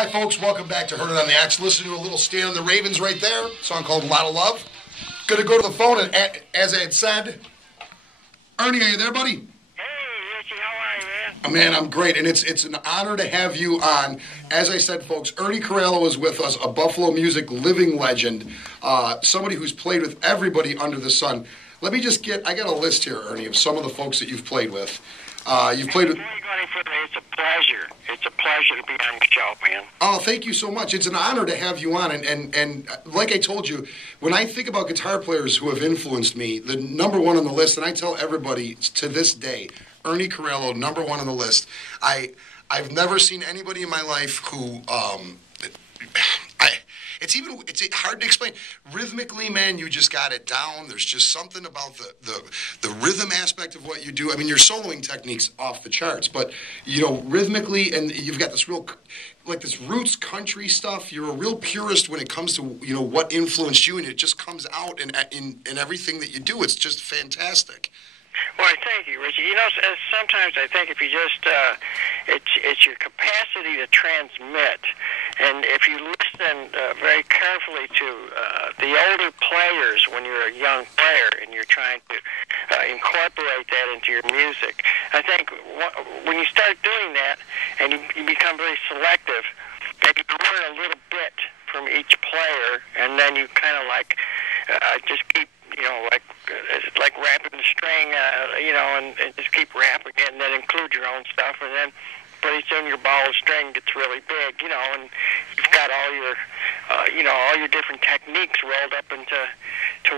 Hi, folks. Welcome back to Heard It on the Axe. Listen to a little Stand on the Ravens right there. A song called Lot of Love. Going to go to the phone, and as I had said, Ernie, are you there, buddy? Hey, Richie, how are you, man? Man, I'm great, and it's an honor to have you on. As I said, folks, Ernie Corallo is with us, a Buffalo music living legend, somebody who's played with everybody under the sun. Let me just I got a list here, Ernie, of some of the folks that you've played with. You've played with... It's a pleasure. It's a pleasure to be on the show, man. Oh, thank you so much. It's an honor to have you on. And like I told you, when I think about guitar players who have influenced me, the number one on the list, and I tell everybody to this day, Ernie Corallo, number one on the list. I've never seen anybody in my life who... It's hard to explain. Rhythmically, man, you just got it down. There's just something about the rhythm aspect of what you do. I mean, your soloing technique's off the charts, but, you know, rhythmically, and you've got this real, like this roots country stuff. You're a real purist when it comes to, you know, what influenced you, and it just comes out in everything that you do. It's just fantastic. Well, thank you, Richie. You know, sometimes I think if you just, it's your capacity to transmit, and if you listen very carefully to the older players when you're a young player and you're trying to incorporate that into your music, I think when you start doing that and you become very selective, and you learn a little bit from each player, and then you kind of like just keep, you know, like rapping the string, you know, and just keep rapping it, and then include your own stuff, and then pretty soon your ball of string gets really big, you know, and you've got all your, you know, all your different techniques rolled up into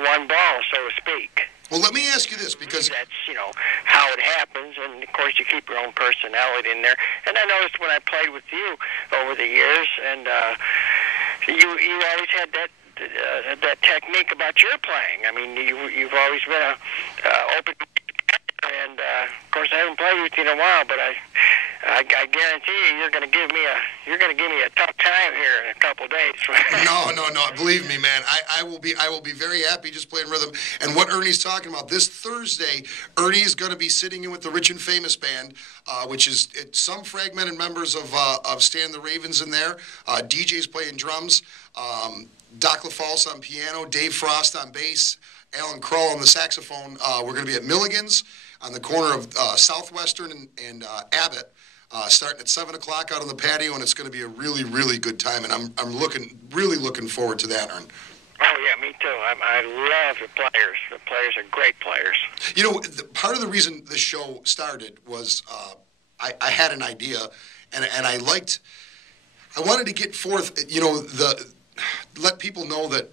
one ball, so to speak. Well, let me ask you this, because that's, you know, how it happens, and of course you keep your own personality in there. And I noticed when I played with you over the years, and you always had that technique about your playing. I mean, you've always been a open, and of course I haven't played with you in a while, but I guarantee you you're going to give me a tough time here in a couple of days. No. Believe me, man. I will be very happy just playing rhythm. And what Ernie's talking about, this Thursday, Ernie is going to be sitting in with the Rich and Famous Band, which is some fragmented members of Stan the Ravens in there. DJ's playing drums. Doc LaFalce on piano, Dave Frost on bass, Alan Kroll on the saxophone. We're going to be at Milligan's on the corner of Southwestern and Abbott, starting at 7 o'clock out on the patio, and it's going to be a really, really good time, and I'm really looking forward to that, Ern. Oh, yeah, me too. I love the players. The players are great players. You know, part of the reason the show started was I had an idea, and I wanted to get forth, you know, let people know that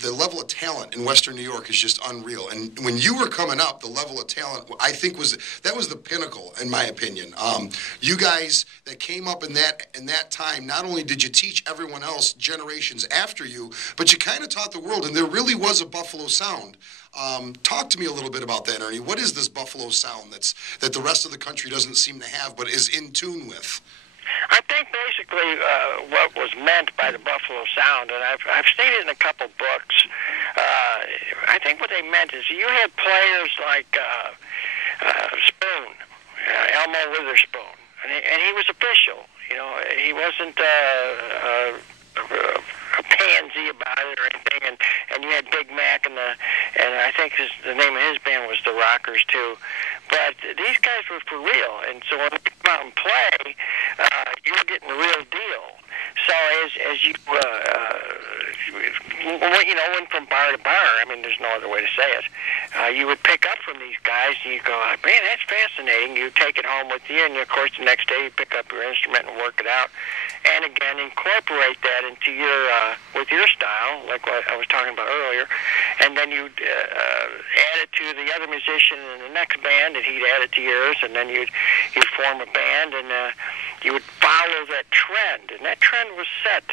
the level of talent in Western New York is just unreal. And when you were coming up, the level of talent, I think was the pinnacle, in my opinion. You guys that came up in that time, not only did you teach everyone else generations after you, but you kind of taught the world, and there really was a Buffalo sound. Talk to me a little bit about that, Ernie. What is this Buffalo sound that the rest of the country doesn't seem to have, but is in tune with? I think basically what was meant by the Buffalo sound, and I've seen it in a couple books. I think what they meant is you had players like Spoon, Elmo Witherspoon, and he was official. You know, he wasn't a pansy about it or anything. And you had Big Mac, and I think the name of his band was the Rockers too. But these guys were for real, and so when they come out and play, you were getting the real deal. So as you went from bar to bar, I mean, there's no other way to say it, you would pick up from these guys, and you go, man, that's fascinating. You take it home with you, and of course the next day you pick up your instrument and work it out, and again incorporate that into your with your style, like what I was talking about earlier, and then you'd add it to the other musician in the next band, and he'd add it to yours, and then you'd form a band, and you would follow that trend, and that trend was set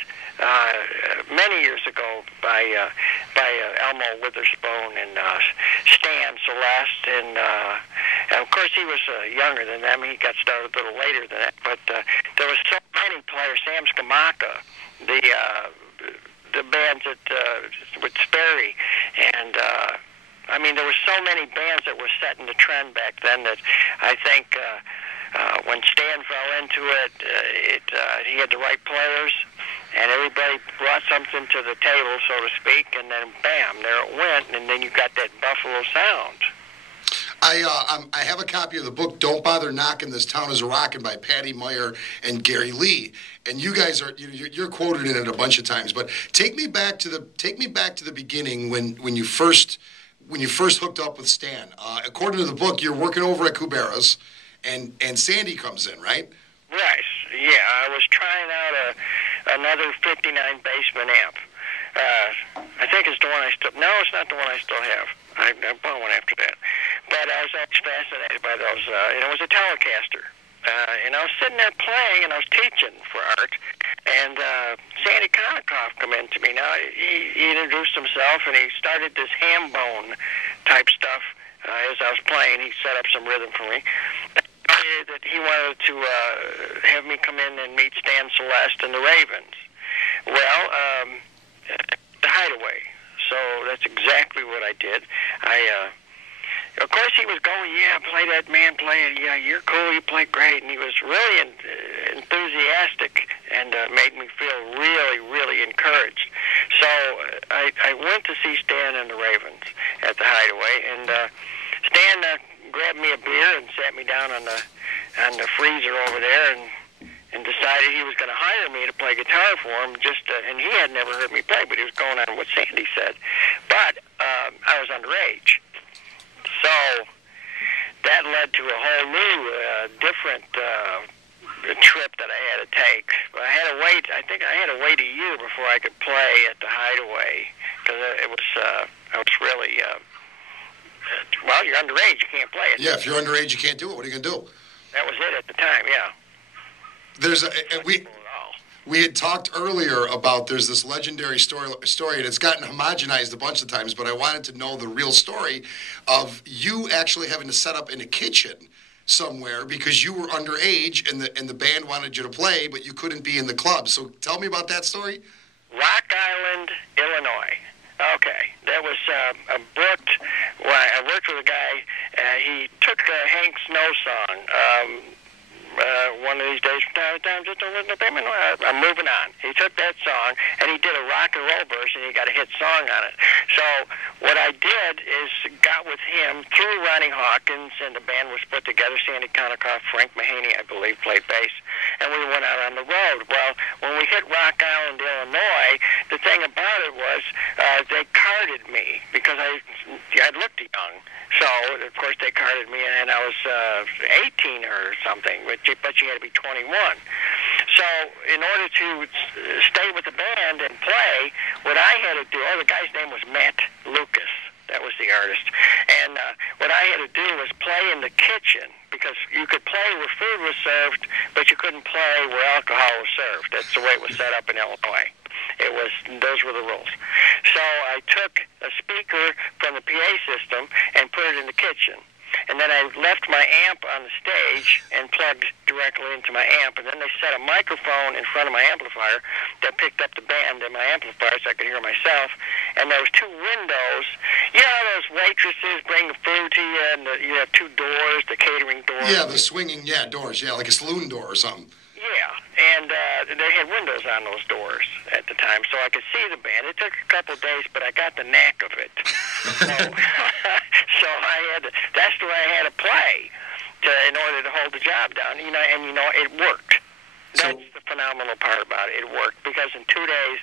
many years ago by Elmo Witherspoon and Stan Celeste, and of course he was younger than them. He got started a little later than that, but there was so many players. Sam Skamaka, the bands with Sperry, and I mean there were so many bands that were setting the trend back then that I think when Stan fell into it, he had the right players, and everybody brought something to the table, so to speak, and then bam, there it went, and then you got that Buffalo sound. I have a copy of the book "Don't Bother Knocking, This Town Is a Rockin'" by Patty Meyer and Gary Lee, and you guys are you're quoted in it a bunch of times. But take me back to the beginning when you first hooked up with Stan. According to the book, you're working over at Kubera's, and Sandy comes in, right? Right. Yeah, I was trying out another 59 basement amp. I think it's the one I still. No, it's not the one I still have. I bought one after that. But I was always fascinated by those. It was a Telecaster. And I was sitting there playing, and I was teaching for art. And Sandy Konikoff come in to me. Now, he introduced himself, and he started this ham bone type stuff. As I was playing, he set up some rhythm for me. That he wanted to have me come in and meet Stan Celeste and the Ravens. Well, the Hideaway. So that's exactly what I did. Of course, he was going, yeah, play that, man, play it. Yeah, you're cool, you play great. And he was really enthusiastic and made me feel really, really encouraged. So I went to see Stan and the Ravens at the Hideaway, and Stan grabbed me a beer and sat me down on the freezer over there and decided he was going to hire me to play guitar for him. And he had never heard me play, but he was going on what Sandy said. But I was underage. So that led to a whole new, different trip that I had to take. I had to wait. I think I had to wait a year before I could play at the Hideaway because I was really. Well, you're underage, you can't play it. Yeah, if you're underage, you can't do it. What are you gonna do? That was it at the time. Yeah. We had talked earlier about there's this legendary story, and it's gotten homogenized a bunch of times, but I wanted to know the real story of you actually having to set up in a kitchen somewhere because you were underage and the band wanted you to play, but you couldn't be in the club. So tell me about that story. Rock Island, Illinois. Okay, that was booked. Well, I worked with a guy. He took Hank Snow song. One of these days from time to time, just don't listen to payment. I'm moving on. He took that song and he did a rock and roll version. He got a hit song on it. So what I did is got with him through Ronnie Hawkins, and the band was put together. Sandy Konikoff, Frank Mahaney, I believe, played bass, and we went out on the road. Well, when we hit Rock Island, Illinois, the thing about it was they carded me because I looked young. So, of course, they carded me, and I was 18 or something, but you had to be 21. So, in order to stay with the band and play, what I had to do, the guy's name was Matt Lucas. That was the artist. And what I had to do was play in the kitchen, because you could play where food was served, but you couldn't play where alcohol was served. That's the way it was set up in Illinois. Those were the rules. So I took a speaker from the PA system and put it in the kitchen. And then I left my amp on the stage and plugged directly into my amp. And then they set a microphone in front of my amplifier that picked up the band and my amplifier so I could hear myself. And there was two windows. You know, those waitresses bring the food to you, and you have two doors, the catering doors. Yeah, the swinging, doors. Yeah, like a saloon door or something. Yeah, and they had windows on those doors at the time, so I could see the band. It took a couple of days, but I got the knack of it. So that's the way I had to play in order to hold the job down. And it worked. That's the phenomenal part about it. It worked because in 2 days,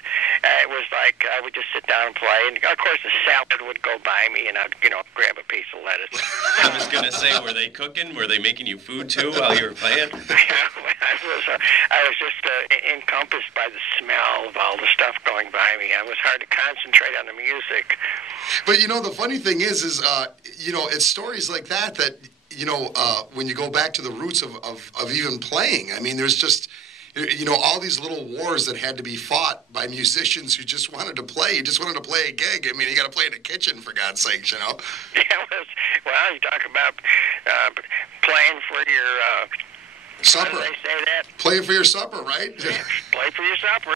it was like I would just sit down and play. And, of course, the salad would go by me, and I'd, grab a piece of lettuce. I was going to say, were they cooking? Were they making you food, too, while you were playing? I was just encompassed by the smell of all the stuff going by me. It was hard to concentrate on the music. But, the funny thing is it's stories like that when you go back to the roots of even playing, I mean, there's just, all these little wars that had to be fought by musicians who just wanted to play. You just wanted to play a gig. I mean, you got to play in the kitchen, for God's sakes, Yeah, well, you talk about playing for your... supper. How do they say that? Playing for your supper, right? Yeah, play for your supper.